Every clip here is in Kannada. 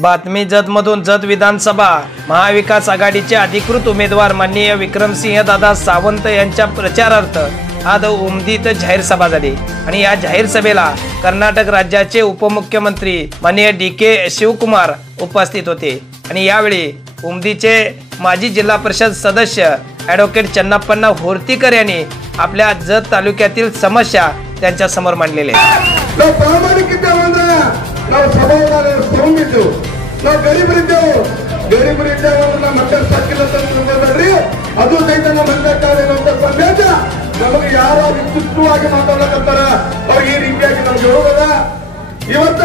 बातमी जतमधून जत विधानसभा महाविकास आघाडीचे अधिकृत उमेदवार माननीय विक्रमसिंह दादा सावंत यांच्या प्रचारार्थ आज उमदीत जाहीर सभा झाली आणि या जाहीर सभेला कर्नाटक राज्याचे उपमुख्यमंत्री माननीय DK शिवकुमार उपस्थित होते आणि यावेळी उमदीचे माजी जिल्हा परिषद सदस्य ॲडव्होकेट चन्नाप्पण्णा होर्तीकर यांनी आपल्या जत तालुक्यातील समस्या त्यांच्या समोर मांडलेल्या आहेत. ನಾವು ಗರೀಬರಿದ್ದೆವು ನಮ್ಮ ಮಕ್ಕಳ ಸಾಕಿಲ್ಲ ಅದು ಸಹಿತ ನಮ್ಮ ಅಂತ ಸಂದೇಶ ನಮಗೆ ಯಾರು ವಿಚಿತ್ರವಾಗಿ ಮಾತಾಡಕತ್ತಾರ ಅವ್ರಿಗೆ ಈ ರೀತಿಯಾಗಿ ನಮ್ಗೆ ಹೇಳುವುದ ಇವತ್ತ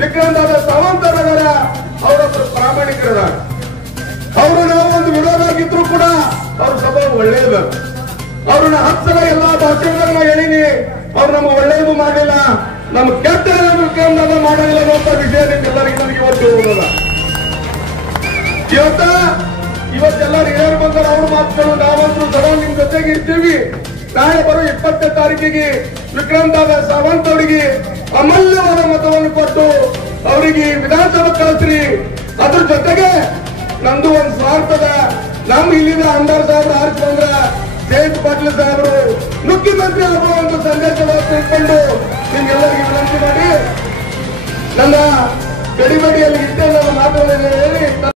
ವಿಕ್ರಮ್ ದಾದಾ ಸಾವಂತ್ ಅವರ ಪ್ರಾಮಾಣಿಕರದ ಅವರು ನಾವು ಒಂದು ವಿರೋಧ ಆಗಿದ್ರು ಕೂಡ ಅವ್ರ ಸಭೆ ಒಳ್ಳೆಯದು ಅವ್ರನ್ನ 10 ಸಲ ಎಲ್ಲಾ ಭಾಷೆಗಳನ್ನ ಹೇಳಿನಿ ಅವ್ರು ನಮ್ಗೆ ಒಳ್ಳೆಯದು ಮಾಡಲಿಲ್ಲ ನಮ್ಮ ಕೆಟ್ಟ ವಿಕ್ರಮ್ ದಾದಾ ಮಾಡಲಿಲ್ಲ ಅನ್ನುವಂತ ವಿಷಯ ನಿಮ್ಗೆಲ್ಲರಿಗೂ ನನಗೆ ಇವತ್ತು ಹೇಳುವುದಲ್ಲ. ಇವತ್ತೆಲ್ಲರೂ ಹಿರಿಯರು ಬಂದರೆ ಅವ್ರ ಮಾತುಗಳು ನಾವಂತೂ ಸದಾ ನಿಮ್ ಜೊತೆಗೆ ಇರ್ತೀವಿ. ನಾಳೆ ಬರೋ 20ನೇ ತಾರೀಕಿಗೆ ವಿಕ್ರಮ್ ದಾದಾ ಸಾವಂತ್ ಅವರಿಗೆ ಅಮೂಲ್ಯವಾದ ಮತವನ್ನು ಕೊಟ್ಟು ಅವರಿಗೆ ವಿಧಾನಸಭೆ ಕಳಿಸ್ರಿ. ಅದ್ರ ಜೊತೆಗೆ ನಮ್ದು ಒಂದು ಸ್ವಾರ್ಥದ ನಮ್ಮ ಇಲ್ಲಿಂದ ಅಂದಾರ್ ಸಾಹೇಬ್ರು ಆರಿಸಿ ಬಂದ್ರ ಜಯಂತ್ ಪಾಟೀಲ್ ಸಾಹೇಬರು ಮುಖ್ಯಮಂತ್ರಿ ಆಗುವ ಒಂದು ಸಂದೇಶವನ್ನು ತಿಳ್ಕೊಂಡು ನಿಮ್ಗೆಲ್ಲರಿಗೆ ವಿನಂತಿ ಮಾಡಿ ನನ್ನ ಗಡಿಬಡಿಯಲ್ಲಿ ಇಷ್ಟೇ ನನ್ನ ಮಾತುಗಳನ್ನು ಹೇಳಿ